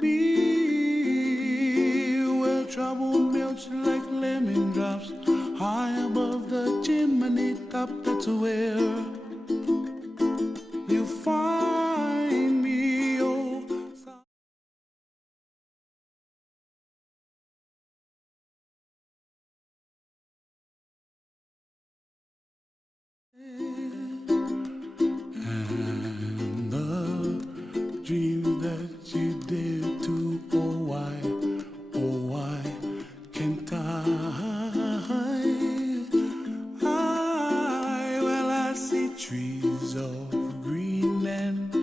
Be where trouble melts like lemon drops high above the chimney top. That's where you find me. Oh, and the dream that you dare to, oh why can't well, I see trees of green and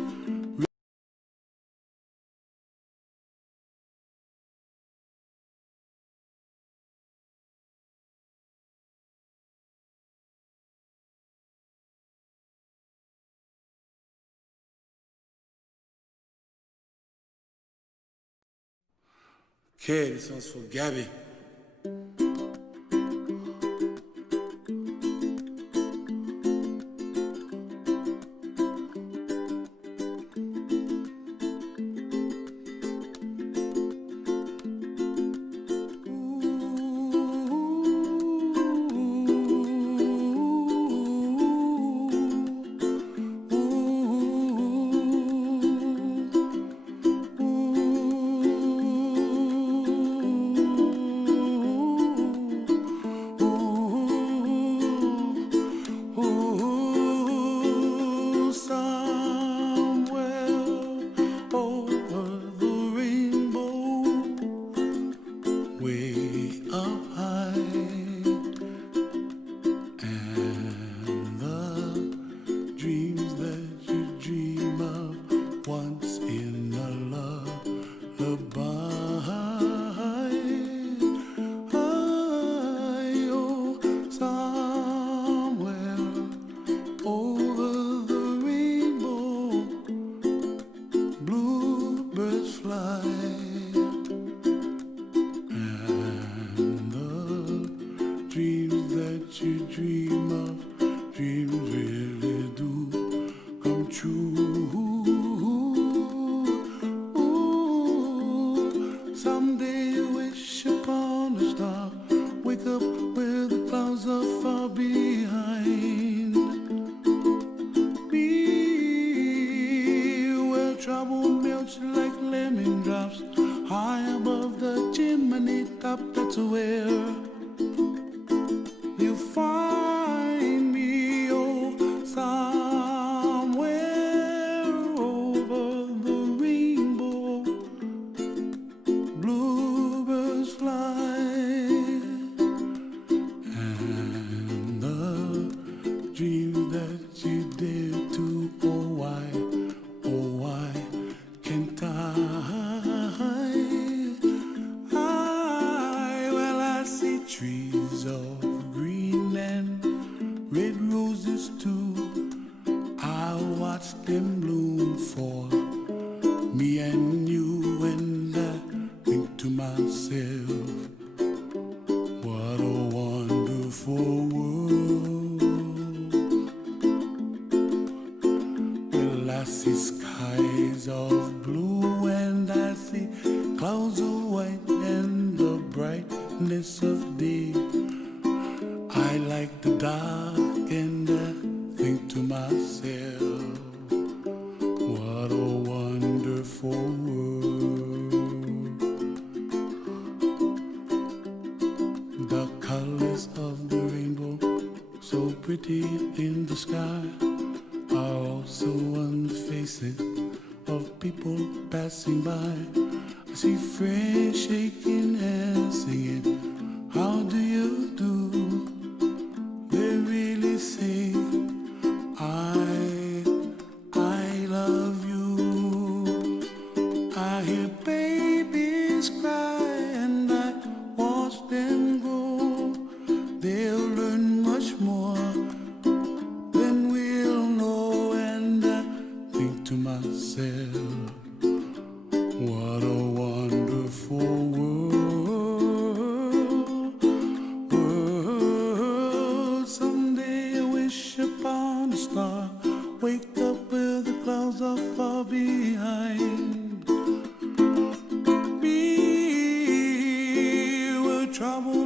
okay, this one's for Gabby.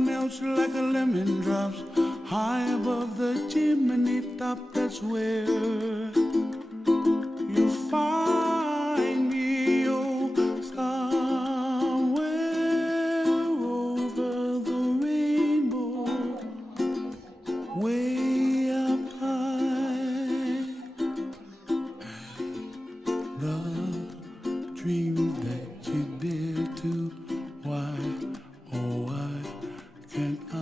melts like a lemon drops high above the chimney top. That's where you find me, oh, somewhere over the rainbow, way up high. The dreams that you dare to, why, oh why can't I?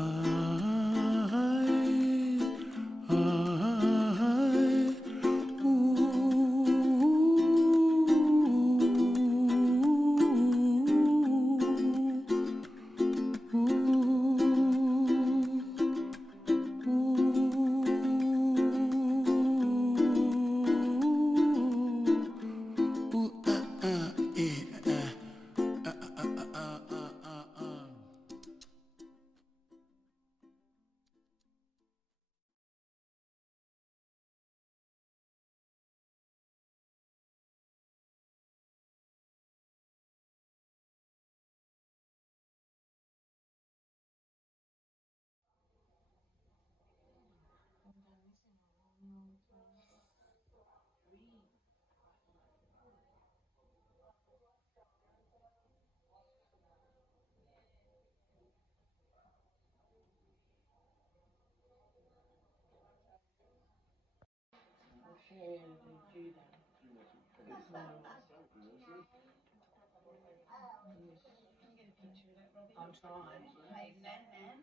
I'm trying. Hey, Nan.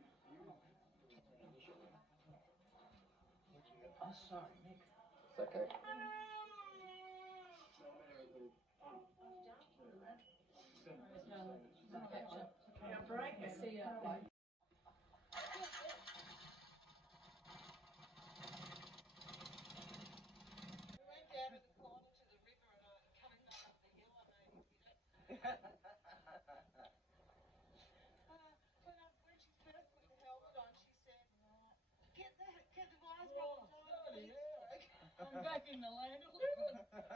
Oh, sorry, Nick. It's okay. You're breaking. See ya. Bye. I'm back in the land of living. I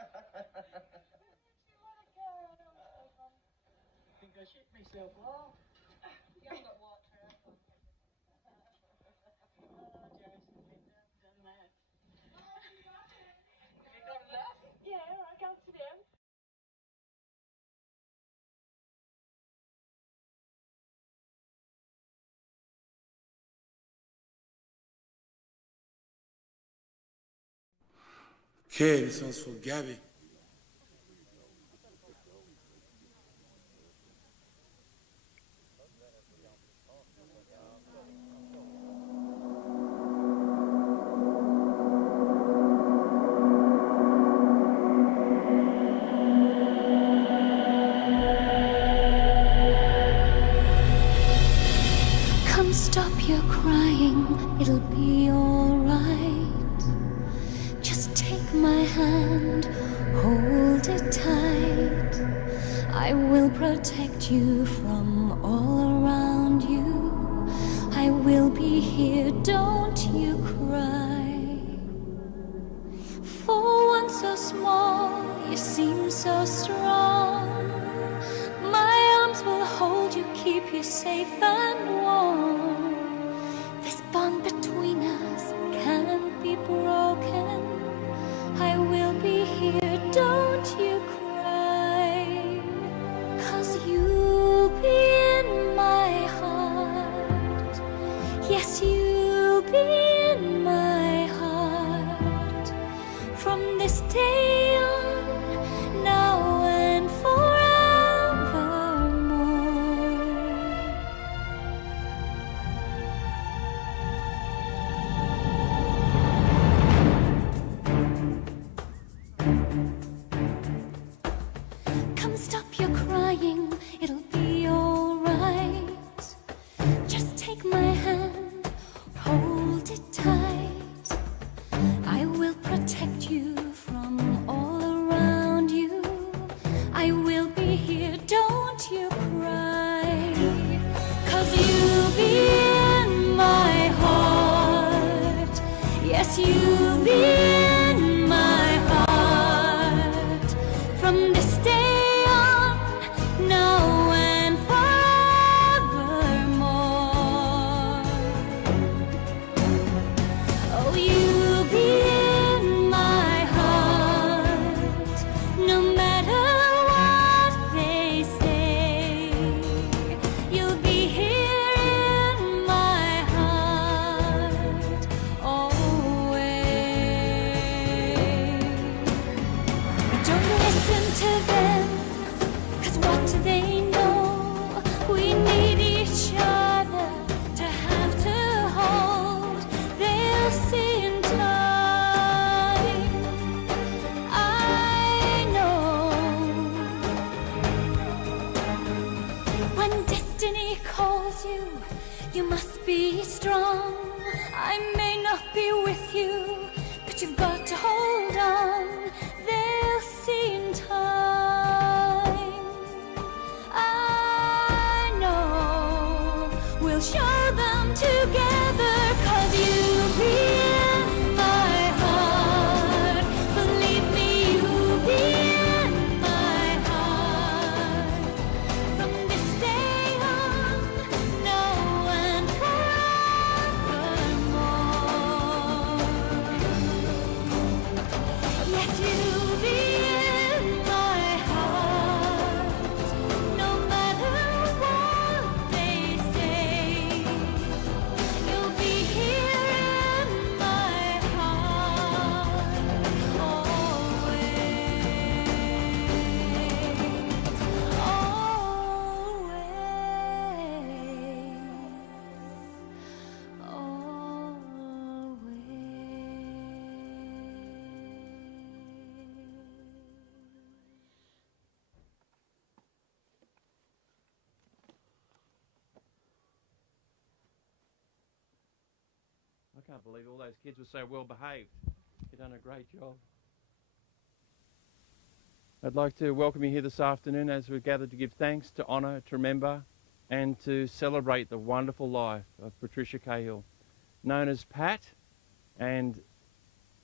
think I shit myself well. You haven't got white trousers. Jason, done that. Have you got enough? Yeah, I can't sit down. Okay, this one's for Gabby. Come stop your crying, it'll be alright. Just take my hand, hold it tight. I will protect you from all around you. I will be here, don't you cry. For one so small, you seem so strong. My arms will hold you, keep you safe and warm. This bond between us can't be broken. I will be here, don't you cry. 'Cause you'll be in my heart. Yes, you'll be in my heart. From this day on, now and forevermore. Come stop your crying, it'll be alright. Just take my hand, hold it tight. I will protect you from all around you. I will be here, don't you cry. 'Cause you'll be in my heart. Yes, you'll be in my heart. From this day on, now and forevermore. You must be strong. I may not be with you, but you've got to hold on. They'll see in time. I know we'll show them together, 'cause you'll be in my heart. Believe me, you'll be in my heart. From this day on, now and forevermore. Yes, you'll be in my heart, no matter what they say. You'll be here in my heart, I can't believe all those kids were so well behaved. You've done a great job. I'd like to welcome you here this afternoon as we're gathered to give thanks, to honour, to remember and to celebrate the wonderful life of Patricia Cahill, known as Pat and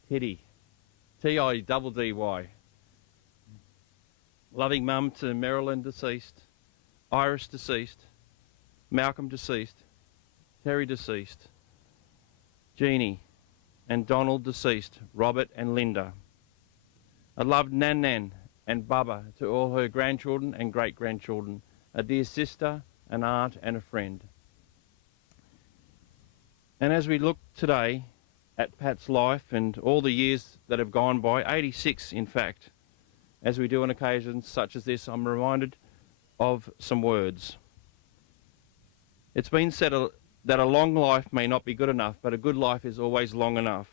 Tiddy, T-I-double-D-Y. Loving mum to Marilyn deceased, Iris deceased, Malcolm deceased, Terry deceased, Jeannie and Donald deceased, Robert and Linda. I loved Nan Nan and Bubba to all her grandchildren and great-grandchildren, a dear sister, an aunt and a friend. And as we look today at Pat's life and all the years that have gone by, 86 in fact, as we do on occasions such as this, I'm reminded of some words. It's been said that a long life may not be good enough, but a good life is always long enough.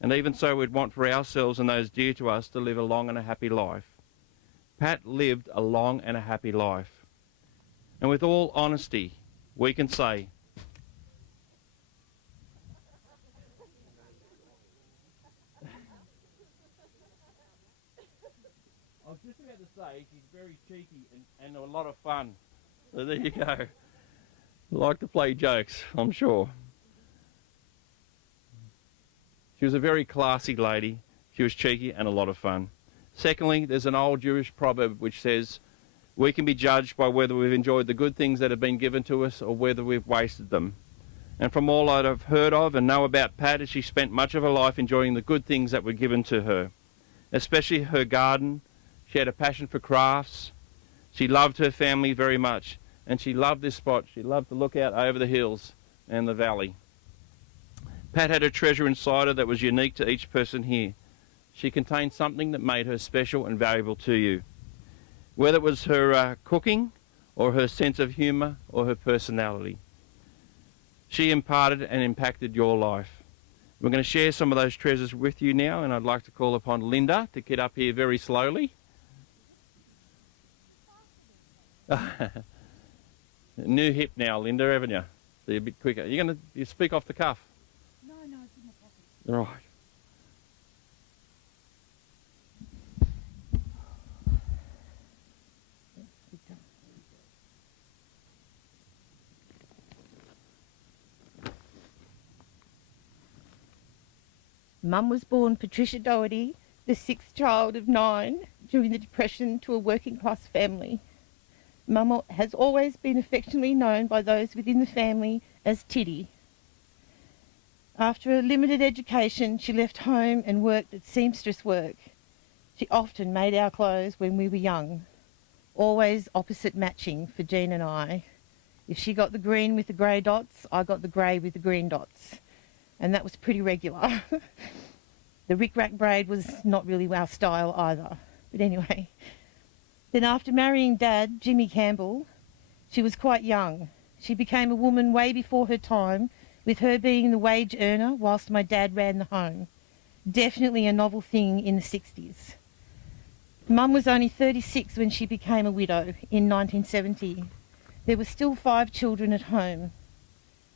And even so, we'd want for ourselves and those dear to us to live a long and a happy life. Pat lived a long and a happy life. And with all honesty, we can say, I was just about to say, she's very cheeky and a lot of fun. So there you go. Like to play jokes, I'm sure. She was a very classy lady. She was cheeky and a lot of fun. Secondly, there's an old Jewish proverb which says, we can be judged by whether we've enjoyed the good things that have been given to us or whether we've wasted them. And from all I've heard of and know about Pat, she spent much of her life enjoying the good things that were given to her, especially her garden. She had a passion for crafts. She loved her family very much. And she loved this spot. She loved to look out over the hills and the valley. Pat had a treasure inside her that was unique to each person here. She contained something that made her special and valuable to you. Whether it was her cooking or her sense of humour or her personality. She imparted and impacted your life. We're going to share some of those treasures with you now, and I'd like to call upon Linda to get up here very slowly. New hip now, Linda, haven't you? So you're a bit quicker. You speak off the cuff? No, it's in my pocket. Right. Mum was born Patricia Doherty, the sixth child of 9 during the Depression to a working class family. Mum has always been affectionately known by those within the family as Tiddy. After a limited education, she left home and worked at seamstress work. She often made our clothes when we were young, always opposite matching for Jean and I. If she got the green with the grey dots, I got the grey with the green dots. And that was pretty regular. The rick-rack braid was not really our style either. But anyway, then after marrying Dad, Jimmy Campbell, she was quite young. She became a woman way before her time, with her being the wage earner whilst my dad ran the home. Definitely a novel thing in the 60s. Mum was only 36 when she became a widow in 1970. There were still 5 children at home.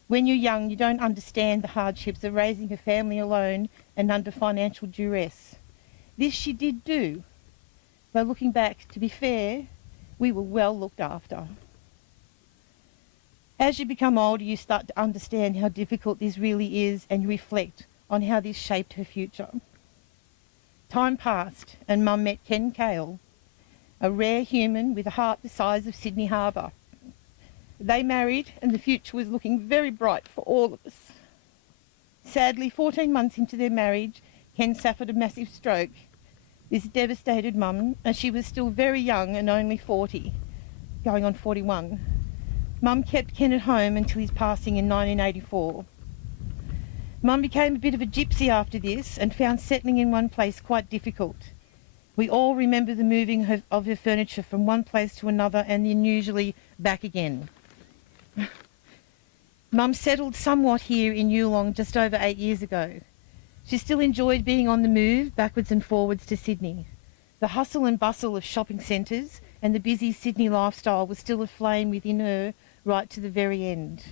When you're young, you don't understand the hardships of raising a family alone and under financial duress. This she did do. Though looking back, to be fair, we were well looked after. As you become older, you start to understand how difficult this really is, and you reflect on how this shaped her future. Time passed and Mum met Ken Cahill, a rare human with a heart the size of Sydney Harbour. They married and the future was looking very bright for all of us. Sadly, 14 months into their marriage, Ken suffered a massive stroke. This devastated Mum, and she was still very young and only 40, going on 41. Mum kept Ken at home until his passing in 1984. Mum became a bit of a gypsy after this and found settling in one place quite difficult. We all remember the moving of her furniture from one place to another and then usually back again. Mum settled somewhat here in Yulong just over 8 years ago. She still enjoyed being on the move backwards and forwards to Sydney. The hustle and bustle of shopping centres and the busy Sydney lifestyle was still aflame within her right to the very end.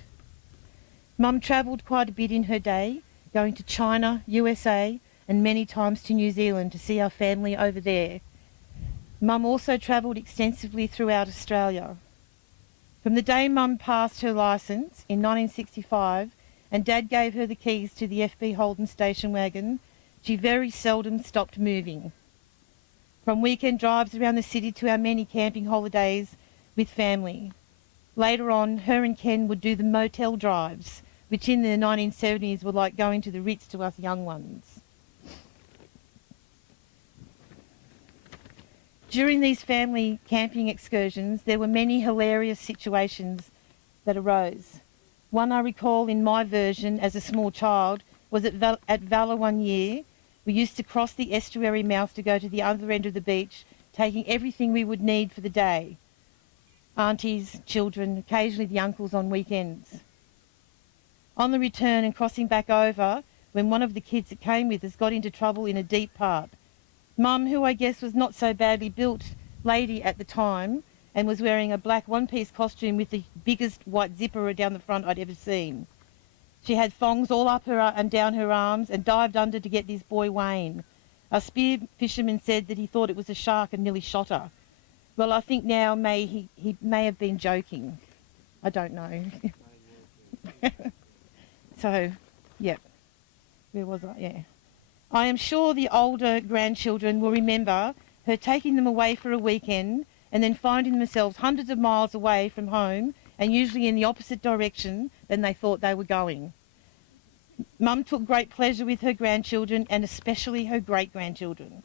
Mum travelled quite a bit in her day, going to China, USA and many times to New Zealand to see our family over there. Mum also travelled extensively throughout Australia. From the day Mum passed her licence in 1965 and Dad gave her the keys to the FB Holden station wagon, she very seldom stopped moving. From weekend drives around the city to our many camping holidays with family. Later on, her and Ken would do the motel drives, which in the 1970s were like going to the Ritz to us young ones. During these family camping excursions, there were many hilarious situations that arose. One I recall in my version as a small child was at Valor one year. We used to cross the estuary mouth to go to the other end of the beach, taking everything we would need for the day. Aunties, children, occasionally the uncles on weekends. On the return and crossing back over, when one of the kids that came with us got into trouble in a deep part, Mum, who I guess was not so badly built lady at the time and was wearing a black one-piece costume with the biggest white zipper down the front I'd ever seen. She had thongs all up her and down her arms and dived under to get this boy Wayne. Our spear fisherman said that he thought it was a shark and nearly shot her. Well, I think now he may have been joking. I don't know. So, yeah. Where was I? Yeah. I am sure the older grandchildren will remember her taking them away for a weekend and then finding themselves hundreds of miles away from home and usually in the opposite direction than they thought they were going. Mum took great pleasure with her grandchildren and especially her great-grandchildren.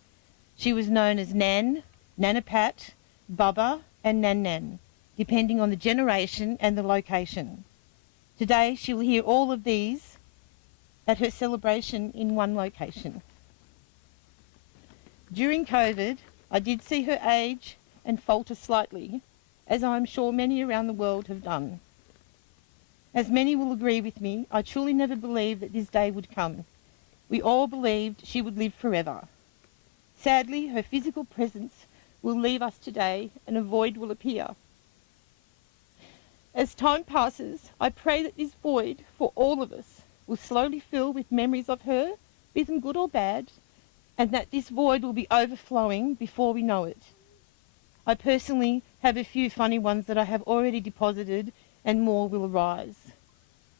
She was known as Nan, Nana Pat, Bubba and Nan Nan, depending on the generation and the location. Today she will hear all of these at her celebration in one location. During COVID, I did see her age and falter slightly, as I'm sure many around the world have done. As many will agree with me, I truly never believed that this day would come. We all believed she would live forever. Sadly, her physical presence will leave us today and a void will appear. As time passes, I pray that this void, for all of us, will slowly fill with memories of her, be them good or bad, and that this void will be overflowing before we know it. I personally have a few funny ones that I have already deposited and more will arise.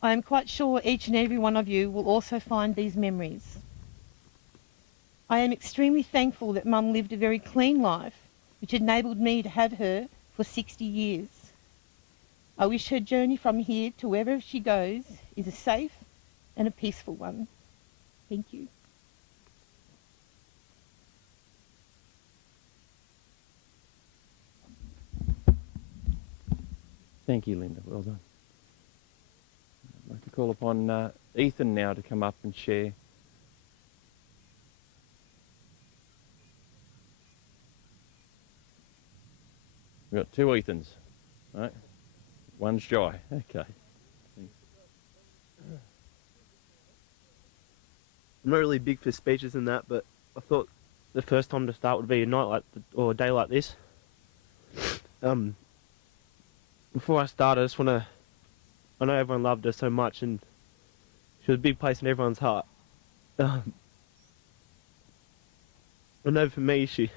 I am quite sure each and every one of you will also find these memories. I am extremely thankful that Mum lived a very clean life, which enabled me to have her for 60 years. I wish her journey from here to wherever she goes is a safe and a peaceful one. Thank you. Thank you, Linda. Well done. I'd like to call upon Ethan now to come up and share. We've got two Ethans, right? One's Jai. Okay. I'm not really big for speeches and that, but I thought the first time to start would be a night like or a day like this. Before I start, I I know everyone loved her so much, and she was a big place in everyone's heart. I know for me, she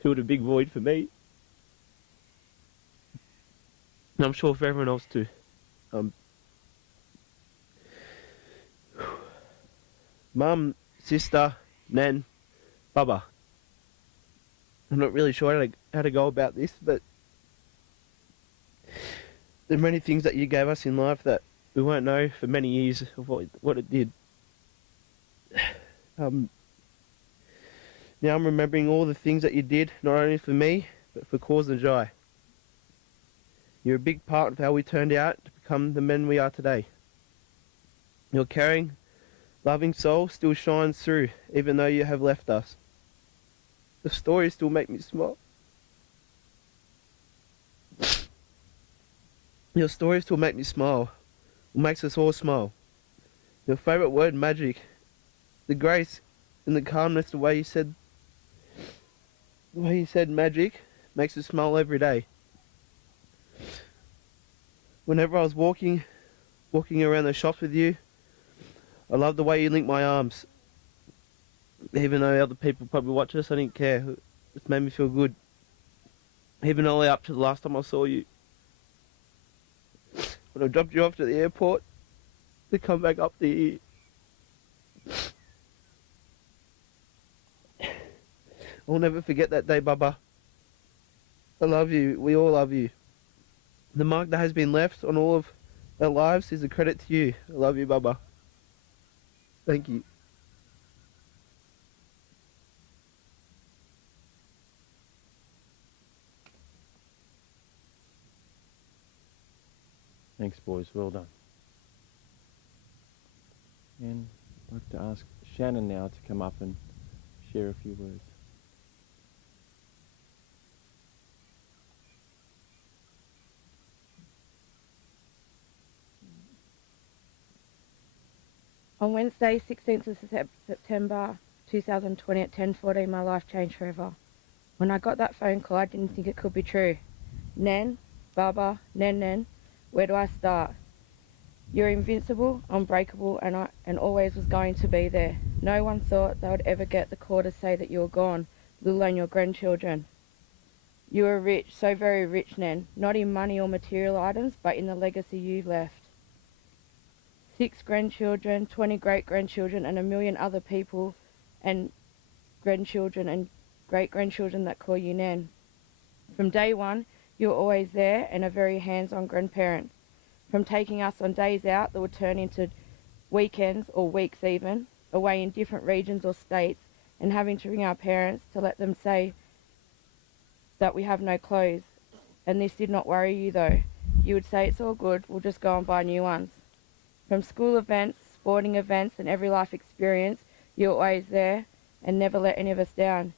filled a big void for me. And I'm sure for everyone else too. Mum, sister, Nan, Baba. I'm not really sure how to go about this, but there are many things that you gave us in life that we won't know for many years of what it did. Now I'm remembering all the things that you did, not only for me, but for Cause and Jai. You're a big part of how we turned out to become the men we are today. Your caring, loving soul still shines through, even though you have left us. The stories still make me smile. Your stories still make me smile. It makes us all smile. Your favourite word, magic. The grace and the calmness, the way you said magic, makes us smile every day. Whenever I was walking around the shops with you, I love the way you linked my arms. Even though other people probably watch us, I didn't care. It made me feel good. Even all the way up to the last time I saw you. When I dropped you off to the airport to come back up to here. I'll never forget that day, Baba. I love you. We all love you. The mark that has been left on all of our lives is a credit to you. I love you, Baba. Thank you. Thanks, boys. Well done. And I'd like to ask Shannon now to come up and share a few words. On Wednesday, 16th of September 2020 at 10:14, my life changed forever. When I got that phone call, I didn't think it could be true. Nan, Baba, Nan, where do I start? You're invincible, unbreakable, and always was going to be there. No one thought they would ever get the call to say that you were gone, let alone your grandchildren. You were rich, so very rich, Nan, not in money or material items, but in the legacy you left. 6 grandchildren, 20 great-grandchildren, and a million other people and grandchildren and great-grandchildren that call you Nan. From day one, you were always there and a very hands-on grandparent. From taking us on days out that would turn into weekends or weeks even, away in different regions or states, and having to ring our parents to let them say that we have no clothes. And this did not worry you though. You would say it's all good, we'll just go and buy new ones. From school events, sporting events, and every life experience, you were always there and never let any of us down.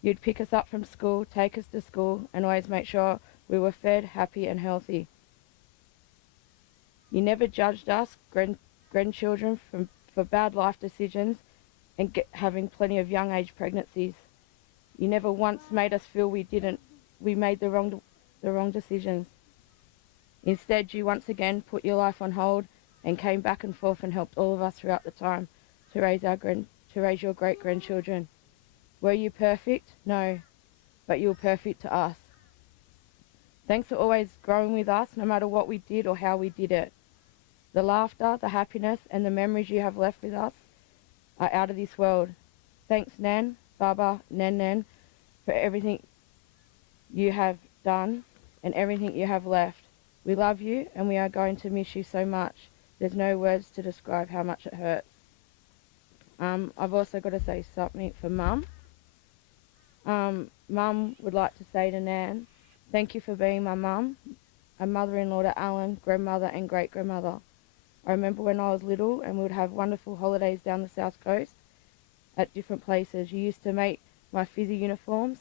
You'd pick us up from school, take us to school, and always make sure we were fed, happy, and healthy. You never judged us, grandchildren, for bad life decisions and having plenty of young age pregnancies. You never once made us feel we made the wrong decisions. Instead, you once again put your life on hold and came back and forth and helped all of us throughout the time to raise your great-grandchildren. Were you perfect? No, but you were perfect to us. Thanks for always growing with us, no matter what we did or how we did it. The laughter, the happiness, and the memories you have left with us are out of this world. Thanks, Nan, Baba, Nan, for everything you have done and everything you have left. We love you, and we are going to miss you so much. There's no words to describe how much it hurts. I've also got to say something for Mum. Mum would like to say to Nan, thank you for being my mum, a mother-in-law to Alan, grandmother and great-grandmother. I remember when I was little and we would have wonderful holidays down the south coast at different places. You used to make my fizzy uniforms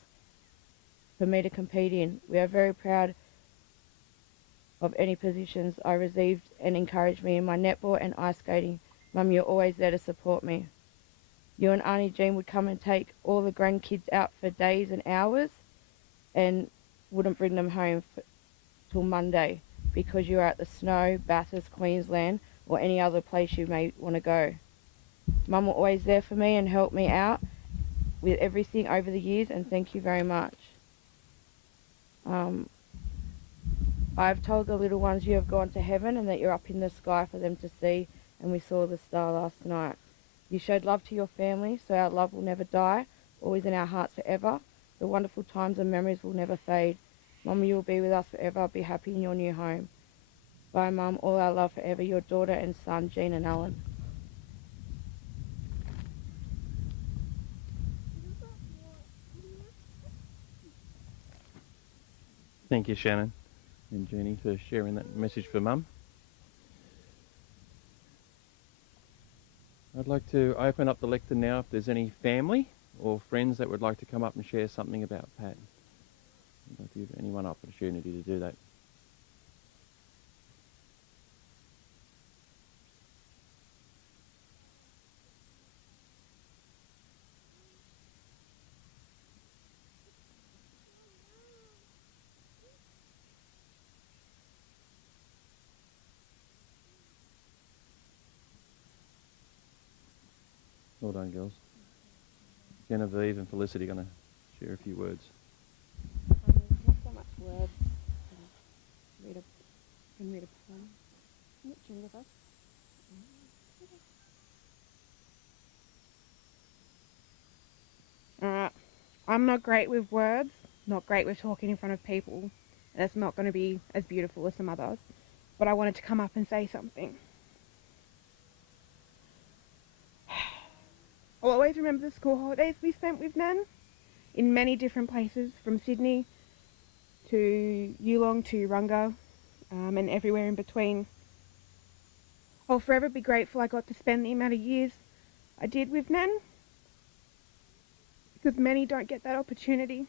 for me to compete in. We are very proud of any positions I received and encouraged me in my netball and ice skating. Mum, you're always there to support me. You and Auntie Jean would come and take all the grandkids out for days and hours and wouldn't bring them home till Monday. because you are at the Snow, Bathurst, Queensland, or any other place you may want to go. Mum was always there for me and helped me out with everything over the years, and thank you very much. I've told the little ones you have gone to heaven and that you're up in the sky for them to see, and we saw the star last night. You showed love to your family, so our love will never die, always in our hearts forever. The wonderful times and memories will never fade. Mum, you will be with us forever. Be happy in your new home. Bye, Mum. All our love forever. Your daughter and son, Jean and Alan. Thank you, Shannon and Jeannie, for sharing that message for Mum. I'd like to open up the lectern now if there's any family or friends that would like to come up and share something about Pat. I'd like to give anyone an opportunity to do that. Well done, girls. Genevieve and Felicity are going to share a few words. Not so much words. Read a poem. Mitchell with us. Alright. I'm not great with words, not great with talking in front of people. That's not going to be as beautiful as some others. But I wanted to come up and say something. I'll always remember the school holidays we spent with Nan in many different places, from Sydney to Yulong to Runga, and everywhere in between. I'll forever be grateful I got to spend the amount of years I did with Nan, because many don't get that opportunity.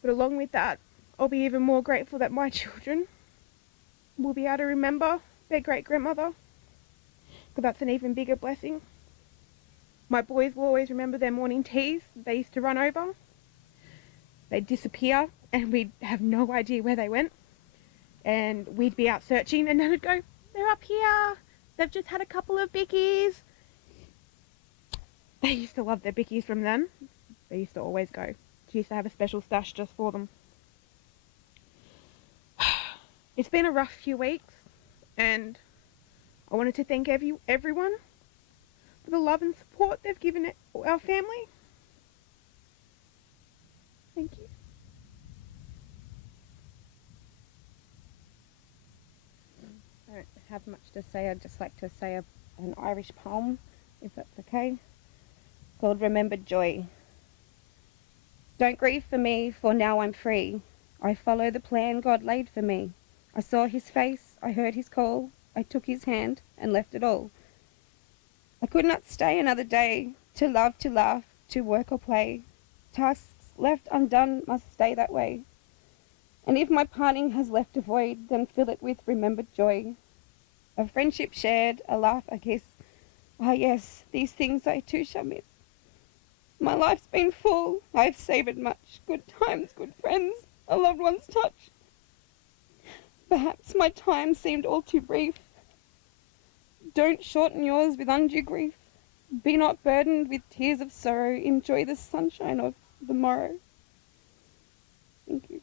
But along with that, I'll be even more grateful that my children will be able to remember their great-grandmother, because that's an even bigger blessing. My boys will always remember their morning teas they used to run over. They'd disappear and we'd have no idea where they went. And we'd be out searching and Nan would go, they're up here. They've just had a couple of bickies. They used to love their bickies from then. They used to always go. She used to have a special stash just for them. It's been a rough few weeks, and I wanted to thank everyone for the love and support they've given our family. Thank you. I don't have much to say. I'd just like to say an Irish poem, if that's okay, called Remembered Joy. Don't grieve for me, for now I'm free. I follow the plan God laid for me. I saw his face, I heard his call, I took his hand and left it all. I could not stay another day, to love, to laugh, to work or play. Tasks left undone must stay that way. And if my parting has left a void, then fill it with remembered joy. A friendship shared, a laugh, a kiss. Ah yes, these things I too shall miss. My life's been full, I've savoured much. Good times, good friends, a loved one's touch. Perhaps my time seemed all too brief. Don't shorten yours with undue grief. Be not burdened with tears of sorrow. Enjoy the sunshine of the morrow. Thank you.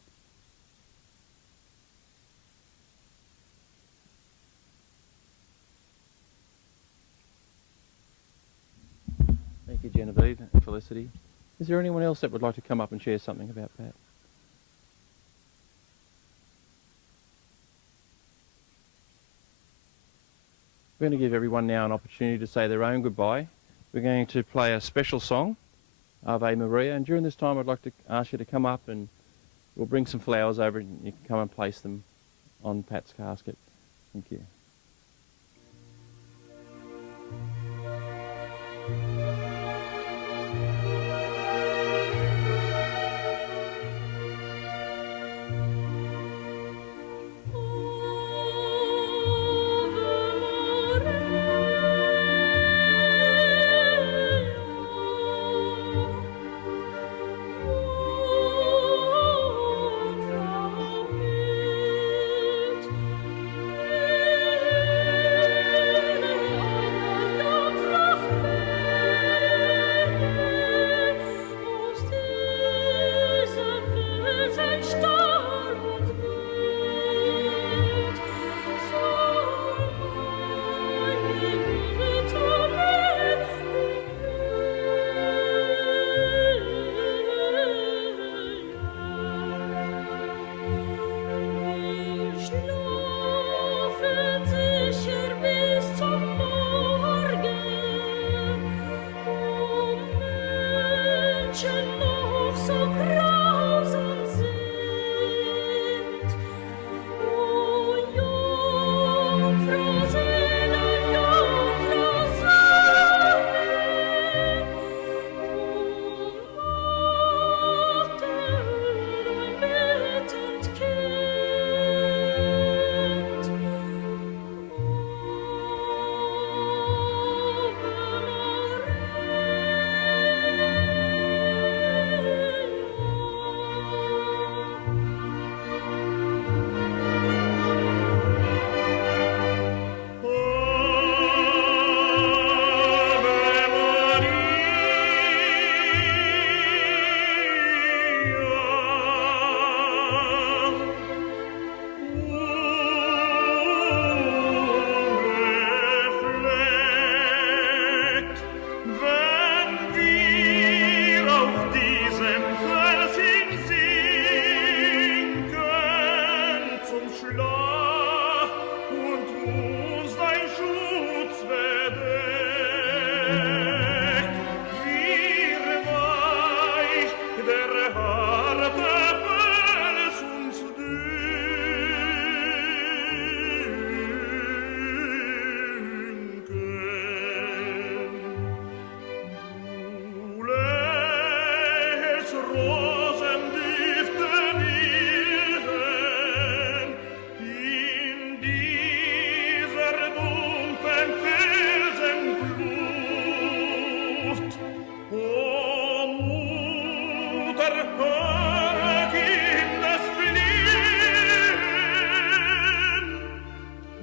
Thank you, Genevieve and Felicity. Is there anyone else that would like to come up and share something about Pat? We're going to give everyone now an opportunity to say their own goodbye. We're going to play a special song, Ave Maria, and during this time I'd like to ask you to come up and we'll bring some flowers over and you can come and place them on Pat's casket. Thank you. Thank you. uns dein Schutz bedeckt. Wie weich der harte Fels uns dünken. Du lässt Rosendüfte bilden in dieser dumpfen Felsenkluft. O Mutter, höre Kindes Flehen.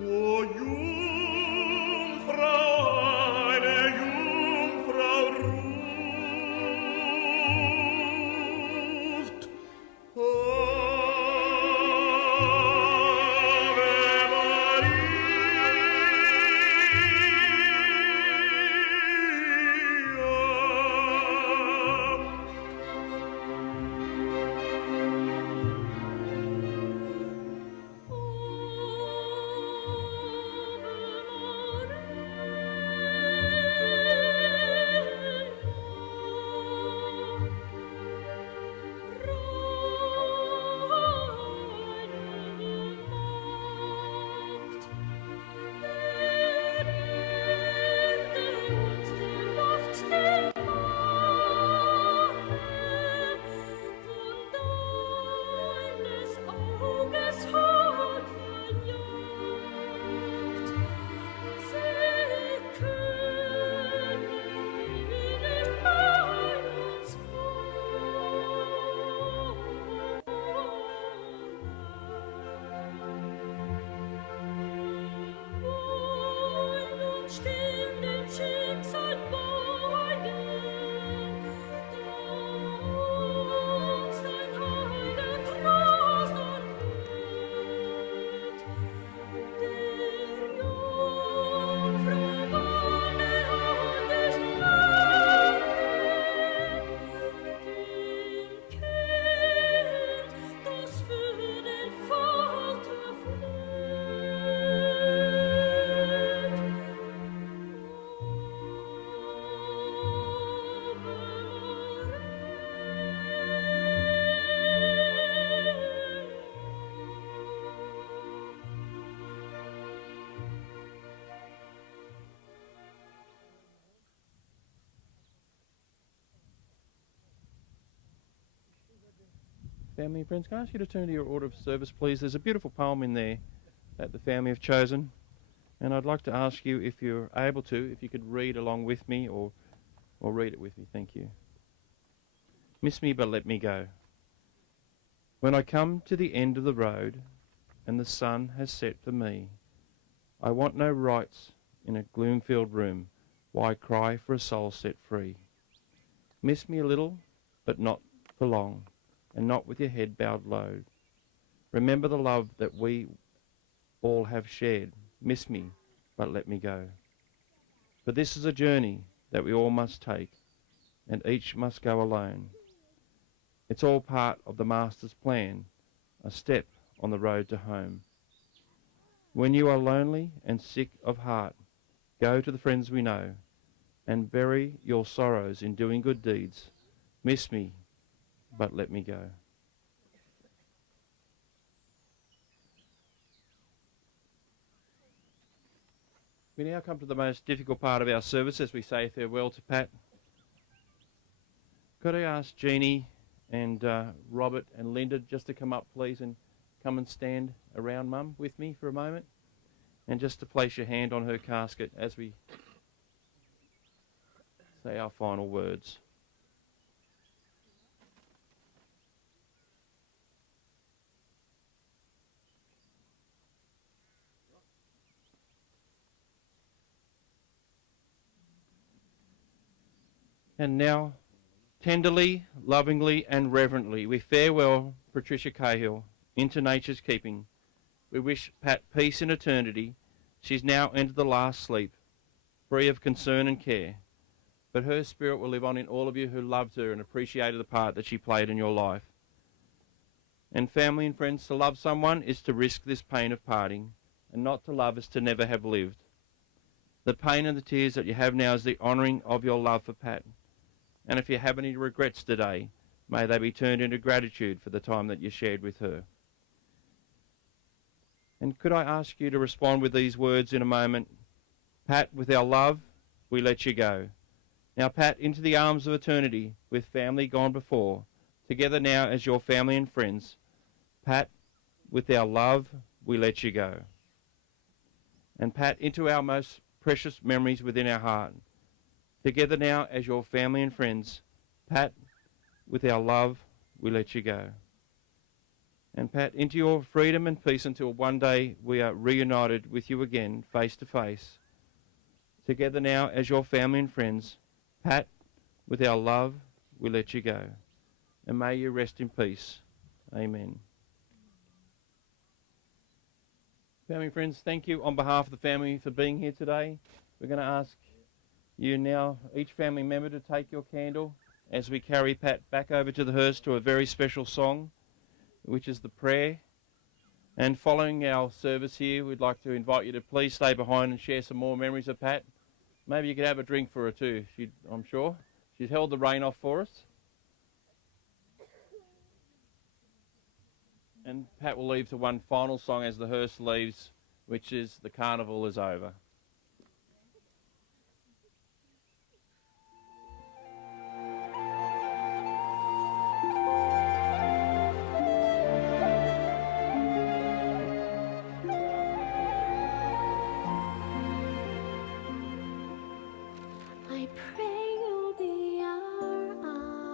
O Jungfrau, eine Jungfrau ruft. Ave Maria. Family and friends, can I ask you to turn to your order of service, please? There's a beautiful poem in there that the family have chosen, and I'd like to ask you, if you're able to, if you could read along with me or read it with me. Thank you. Miss me, but let me go. When I come to the end of the road and the sun has set for me, I want no rights in a gloom-filled room. Why cry for a soul set free? Miss me a little, but not for long, and not with your head bowed low. Remember the love that we all have shared. Miss me, but let me go. For this is a journey that we all must take, and each must go alone. It's all part of the Master's plan, a step on the road to home. When you are lonely and sick of heart, go to the friends we know, and bury your sorrows in doing good deeds. Miss me, but let me go. We now come to the most difficult part of our service as we say farewell to Pat. Could I ask Jeannie and Robert and Linda just to come up, please, and come and stand around Mum with me for a moment, and just to place your hand on her casket as we say our final words. And now, tenderly, lovingly and reverently, we farewell Patricia Cahill into nature's keeping. We wish Pat peace in eternity. She's now entered the last sleep, free of concern and care. But her spirit will live on in all of you who loved her and appreciated the part that she played in your life. And family and friends, to love someone is to risk this pain of parting. and not to love is to never have lived. The pain and the tears that you have now is the honouring of your love for Pat. And if you have any regrets today, may they be turned into gratitude for the time that you shared with her. And could I ask you to respond with these words in a moment? Pat, with our love, we let you go. Now, Pat, into the arms of eternity, with family gone before, together now as your family and friends. Pat, with our love, we let you go. And Pat, into our most precious memories within our heart, together now as your family and friends. Pat, with our love, we let you go. And Pat, into your freedom and peace until one day we are reunited with you again, face to face. Together now as your family and friends. Pat, with our love, we let you go. And may you rest in peace. Amen. Family and friends, thank you on behalf of the family for being here today. We're going to ask you now, each family member, to take your candle as we carry Pat back over to the hearse to a very special song, which is the prayer. And following our service here, we'd like to invite you to please stay behind and share some more memories of Pat. Maybe you could have a drink for her too, I'm sure. She's held the rain off for us. And Pat will leave to one final song as the hearse leaves, which is The Carnival is Over. I pray you'll be our eyes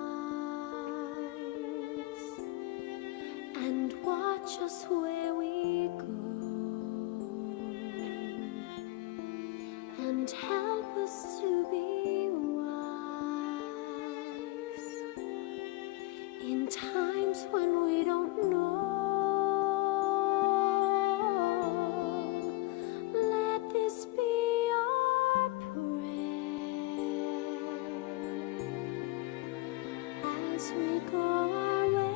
and watch us where we go, and help us to be wise in times when we don't know. Let this be our prayer as we go our way.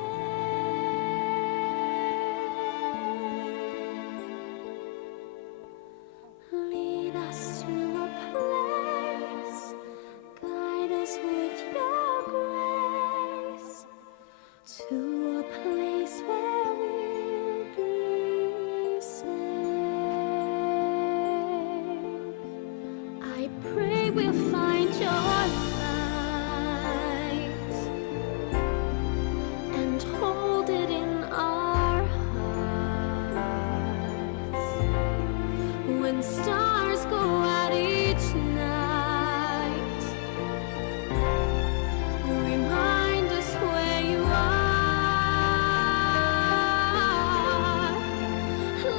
Lead us to a place, guide us with your grace, to a place where we'll be safe. I pray we'll find your light and hold it in our hearts. When stars go out each night, remind us where you are.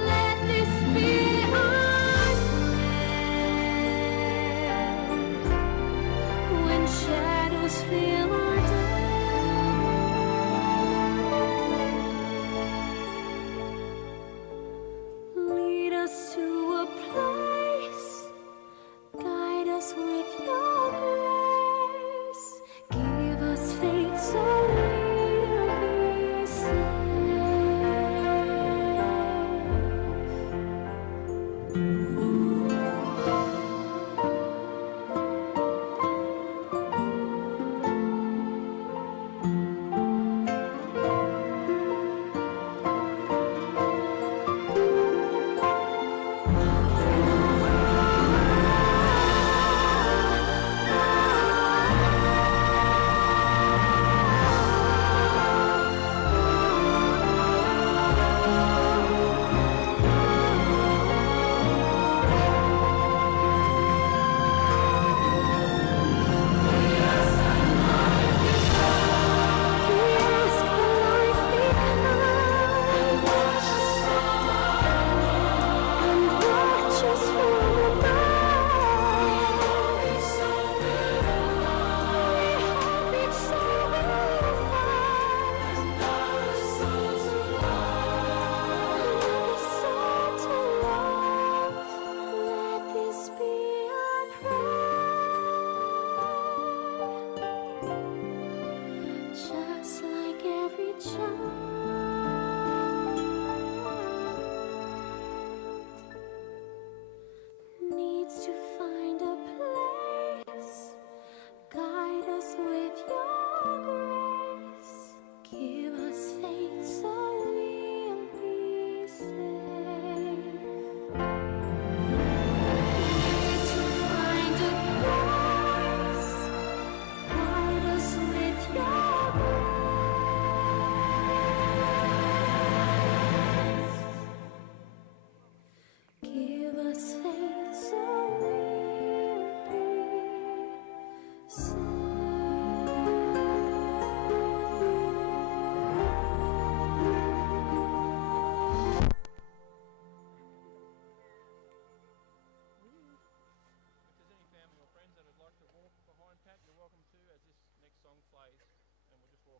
Let this be our prayer when shadows fill our day. Lead us to a place,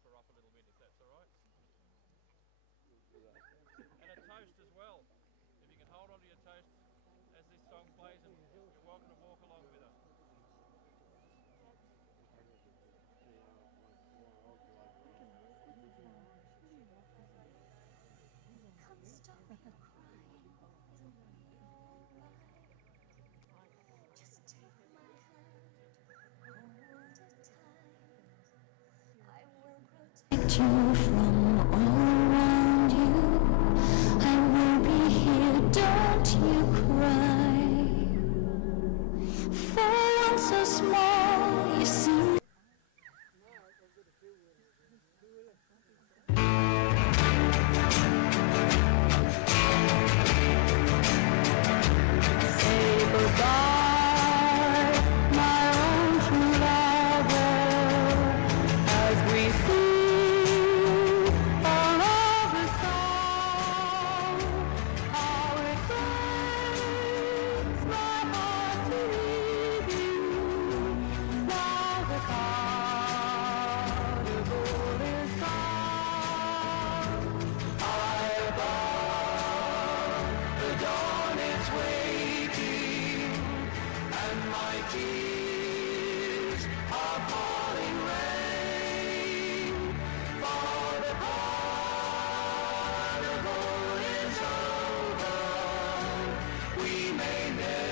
her off a little bit, if that's all right. And a toast as well. If you can hold on to your toast as this song plays, and you're welcome to walk along with us. Come stop your crying. Just take my hand, hold it tight. I will protect you from all around you. I will be here, don't you cry. For one so small, you see. Say goodbye, my own true lover, as we sing all of the song. How it breaks my heart to leave you. Now the carnival is gone. High above, the dawn is waiting, and my tears are falling rain. For the carnival is over, we may never